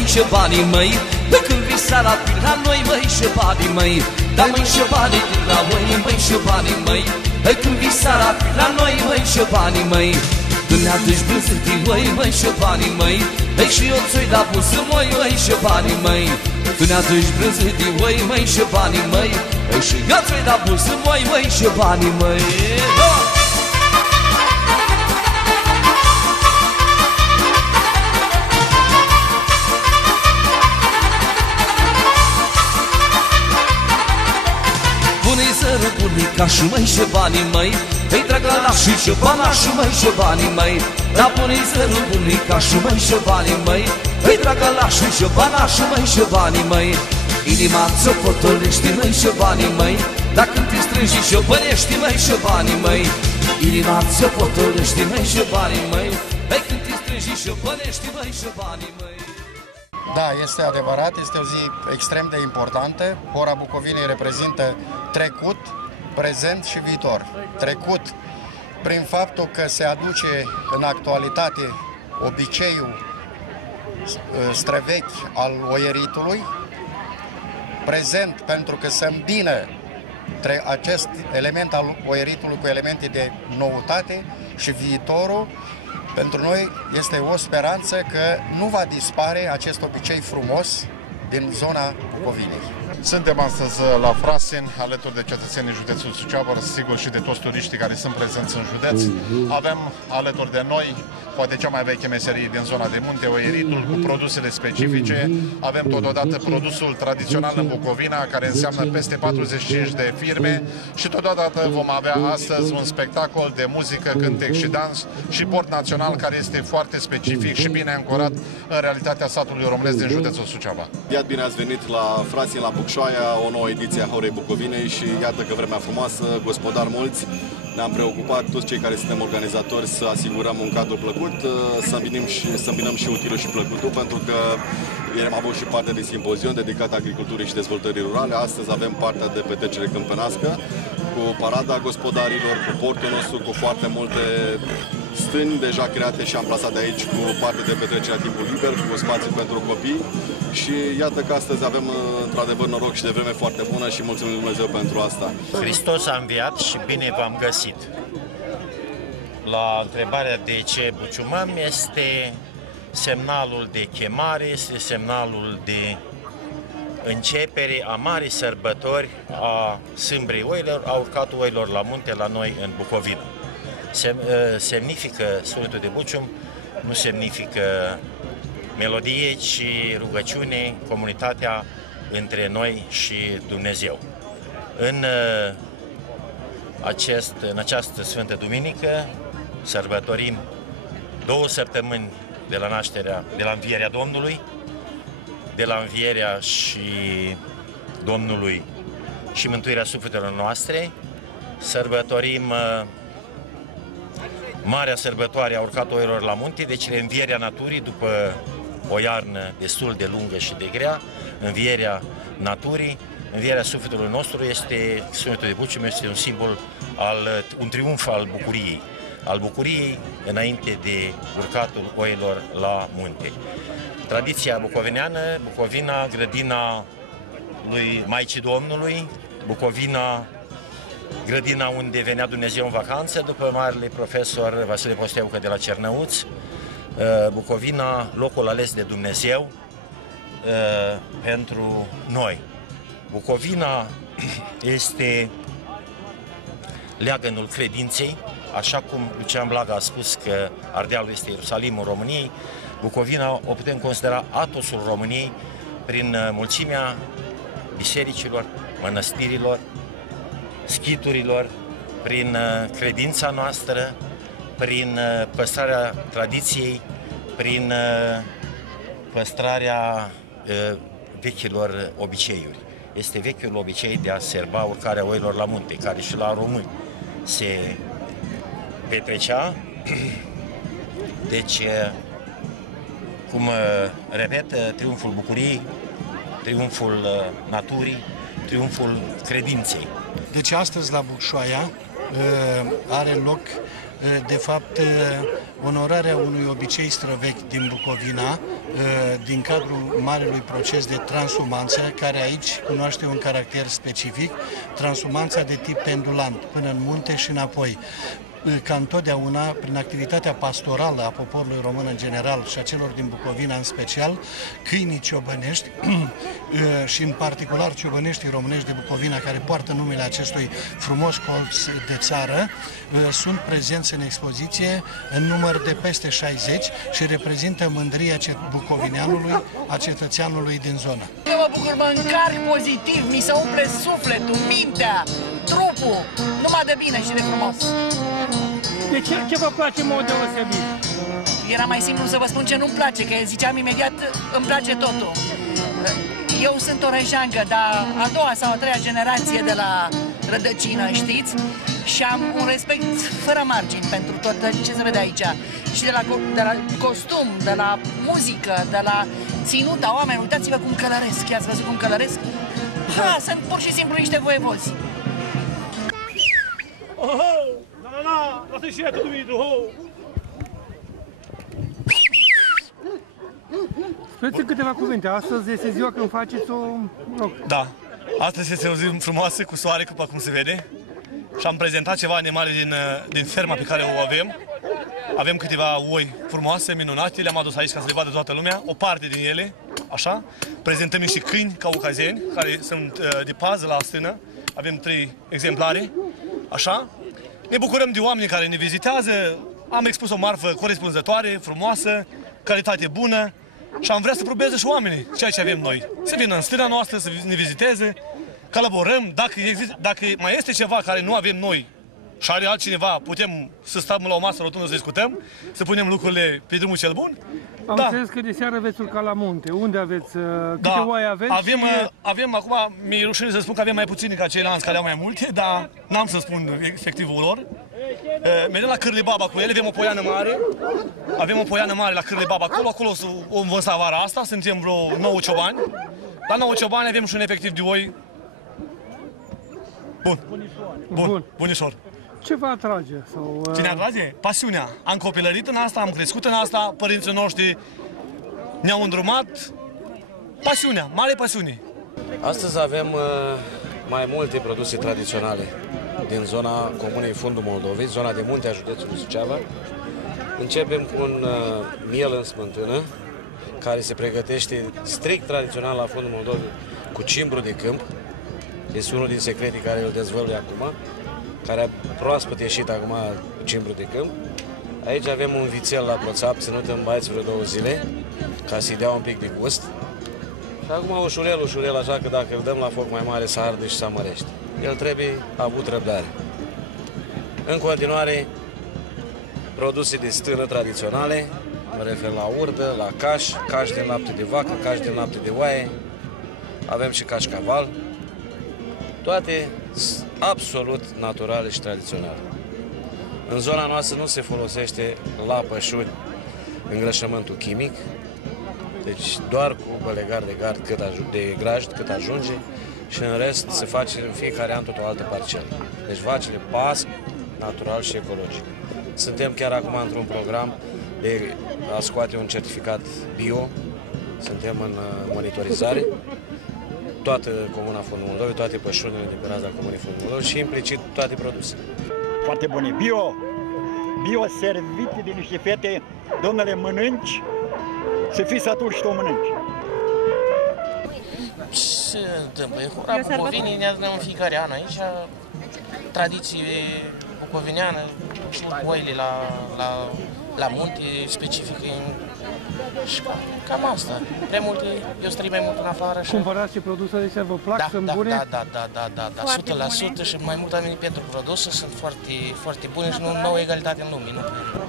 măi, și banii măi. Păi când vii seara vin la noi, măi, și banii măi. Da, măi, și banii din la voi, măi, și banii măi. Păi când vii seara vin la noi, măi, și banii măi. Tu ne-aduci brânzătii, măi, și banii măi. Păi și eu ți-o-i da busă, măi, și banii măi. Tu ne-aduci brânzătii, măi, și banii măi. Păi și eu ți-o-i da busă, măi, și banii măi. Bună-i zără, bunica și măi, și banii măi. Păi dragălașii și banașii, măi, și banii măi. Da, bună-i zără, bunica și măi, și banii măi. Păi dragălașii și banașii, măi, și banii măi. Inima ți-o potolești, măi, și banii măi. Da, când te strângi și o bănești, măi, și banii măi. Inima ți-o potolești, măi, și banii măi. Păi când te strângi și o bănești, măi, și banii măi. Da, este adevărat, este o zi extrem de importantă. Hora Bucovinei reprezintă trecut, prezent și viitor. Trecut prin faptul că se aduce în actualitate obiceiul străvechi al oieritului, prezent pentru că se îmbină acest element al oieritului cu elemente de noutate, și viitorul pentru noi este o speranță că nu va dispare acest obicei frumos din zona Bucovinei. Suntem astăzi la Frasin, alături de cetățenii județului Suceava, sigur și de toți turiștii care sunt prezenți în județ. Avem alături de noi poate cea mai veche meserie din zona de munte, oieritul, cu produsele specifice. Avem totodată produsul tradițional în Bucovina, care înseamnă peste 45 de firme, și totodată vom avea astăzi un spectacol de muzică, cântec și dans și port național, care este foarte specific și bine ancorat în realitatea satului românesc din județul Suceava. Iată, bine ați venit la Frasin, la Bucșoaia, o nouă ediție a Horei Bucovinei, și iată că vremea frumoasă, gospodari mulți. Ne-am preocupat, toți cei care suntem organizatori, să asigurăm un cadru plăcut, să îmbinăm și utilul și plăcutul, pentru că ieri am avut și parte de simpozion dedicat agriculturii și dezvoltării rurale. Astăzi avem partea de petrecere câmpenească, cu parada gospodarilor, cu portul nostru, cu foarte multe stâni deja create și amplasate aici, cu parte de petrecere a timpul liber, cu spațiu pentru copii. Și iată că astăzi avem într-adevăr noroc și de vreme foarte bună și mulțumim Dumnezeu pentru asta. Hristos a înviat și bine v-am găsit. La întrebarea de ce buciumăm, este semnalul de chemare, este semnalul de începere a marii sărbători a sâmbrei oilor, a urcatul oilor la munte la noi în Bucovina. Semnifică sunetul de bucium, nu semnifică melodie, ci rugăciune, comunitatea între noi și Dumnezeu. În această Sfântă Duminică sărbătorim 2 săptămâni de la învierea Domnului, de la învierea și Domnului și mântuirea sufletelor noastre. Sărbătorim marea sărbătoare a urcatului oilor la munte, deci învierea naturii după o iarnă destul de lungă și de grea, învierea naturii, învierea sufletului nostru. Este sunetul de bucium, este un simbol, un triumf al bucuriei înainte de urcatul oilor la munte. Tradiția bucovineană, Bucovina, grădina lui Maicii Domnului, Bucovina, grădina unde venea Dumnezeu în vacanță după marele profesor Vasile Posteucă de la Cernăuți, Bucovina, locul ales de Dumnezeu pentru noi. Bucovina este leagănul credinței, așa cum Lucian Blaga a spus că Ardealul este Ierusalimul României. Bucovina o putem considera atosul României prin mulțimea bisericilor, mănăstirilor, schiturilor, prin credința noastră, prin păstrarea tradiției, prin păstrarea vechilor obiceiuri. Este vechiul obicei de a serba urcarea oilor la munte, care și la români se petrecea. Deci, cum repet, triumful bucuriei, triumful naturii, triumful credinței. Deci astăzi la Bucșoaia are loc, de fapt, onorarea unui obicei străvechi din Bucovina, din cadrul marelui proces de transumanță, care aici cunoaște un caracter specific, transumanța de tip pendulant, până în munte și înapoi. Ca întotdeauna, prin activitatea pastorală a poporului român în general și a celor din Bucovina în special, câinii ciobănești și în particular ciobăneștii românești de Bucovina, care poartă numele acestui frumos colț de țară, sunt prezenți în expoziție în număr de peste 60 și reprezintă mândria bucovineanului, a cetățeanului din zonă. Eu mă bucur, mă încarc pozitiv, mi se umple sufletul, mintea, trupul, numai de bine și de frumos. De ce vă place în mod deosebit? Era mai simplu să vă spun ce nu-mi place, că ziceam imediat, îmi place totul. Eu sunt orejeancă, dar a doua sau a treia generație de la rădăcină, știți? Și am un respect fără margini pentru tot ce se vede aici. Și de la costum, de la muzică, de la ținuta oameni. Uitați-vă cum călăresc, ați văzut cum călăresc? Ha, sunt pur și simplu niște voievozi. Spuneți câteva cuvinte. Astăzi este ziua când faceți o... Da. Astăzi este o zi frumoasă, cu soare, după cum se vede. Și am prezentat ceva animale din ferma pe care o avem. Avem câteva oi frumoase, minunate, le-am adus aici ca să le vadă toată lumea, o parte din ele, așa. Prezentăm niște câini caucazeni, care sunt de pază la stână. Avem 3 exemplare, așa. Ne bucurăm de oameni care ne vizitează. Am expus o marfă corespunzătoare, frumoasă, calitate bună. Și am vrea să probeze și oamenii ceea ce avem noi. Să vină în stâna noastră, să ne viziteze, colaborăm. Dacă mai este ceva care nu avem noi și are altcineva, putem să stăm la o masă rotundă să discutăm, să punem lucrurile pe drumul cel bun. Am înțeles că de seară veți urca la munte. Unde aveți? Câte oaie aveți? Avem acum, mi-e rușine să spun că avem mai puțini ca ceilalți care au mai multe, dar n-am să spun efectivul lor. Mergem la Cârlibaba cu ele, avem o poiană mare. Avem o poiană mare la Cârlibaba acolo o învăța vara asta, suntem vreo 9 ciobani. La 9 ciobani avem și un efectiv de oi bun, bunișor. Ce vă atrage? Ce ne atrage? Pasiunea. Am copilărit în asta, am crescut în asta, părinții noștri ne-au îndrumat. Pasiunea, mare pasiune. Astăzi avem mai multe produse tradiționale din zona Comunei Fundul Moldovei, zona de munte a județului Suceava. Începem cu un miel în smântână, care se pregătește strict tradițional la Fundul Moldovei cu cimbru de câmp. Este unul din secretii care îl dezvălui acum, care a proaspăt ieșit acum cu cimbru de câmp. Aici avem un vițel la proțap, ținut în baiți vreo 2 zile, ca să-i dea un pic de gust. Și acum ușurel, așa că dacă îl dăm la foc mai mare, să arde și să amărește. El trebuie avut răbdare. În continuare, produse de stână tradiționale, mă refer la urdă, la caș din lapte de vacă, caș din lapte de oaie, avem și cașcaval, toate absolut naturale și tradiționale. În zona noastră nu se folosește la pășuri îngrășământul chimic, deci doar cu bălegar de grajd cât ajunge și în rest se face în fiecare an tot o altă parcelă. Deci vacile pasc natural și ecologic. Suntem chiar acum într-un program de a scoate un certificat bio, suntem în monitorizare, toată Comuna Fundul Moldovei, toate pășunile din raza Comunei Fundul Moldovei și implicit toate produsele. Foarte bune, bio servite de niște fete, domnule, mănânci, să fii satur și tu o mănânci. Ce se întâmplă? E hura bucovinii, ne adunăm în fiecare an aici, tradiție bucovineană, și oile la munte, specifice, și cam asta. Prea multe, eu străi mai mult în afară. Cumpărați și produsele astea, vă plac, sunt bune? Da, 100% și mai mult am venit pentru produse, sunt foarte, foarte bune și nu au egalitate în lume. Nu?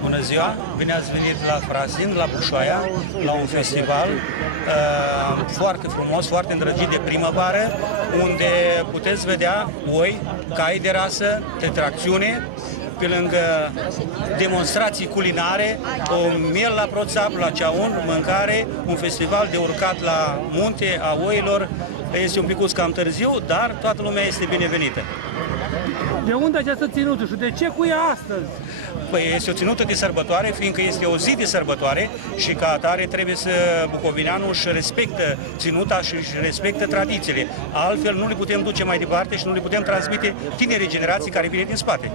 Bună ziua, bine ați venit la Frasin, la Bușoaia, la un festival foarte frumos, foarte îndrăgit de primăvară, unde puteți vedea oi, cai de rasă, de tracțiune, pe lângă demonstrații culinare, o miel la proțap, la ceaun, mâncare, un festival de urcat la munte a oilor. Este un picuț cam târziu, dar toată lumea este binevenită. De unde această ținută și de ce cu ea astăzi? Păi este o ținută de sărbătoare, fiindcă este o zi de sărbătoare și ca atare trebuie să bucovineanul își respectă ținuta și își respectă tradițiile. Altfel nu le putem duce mai departe și nu le putem transmite tinerii generații care vine din spate.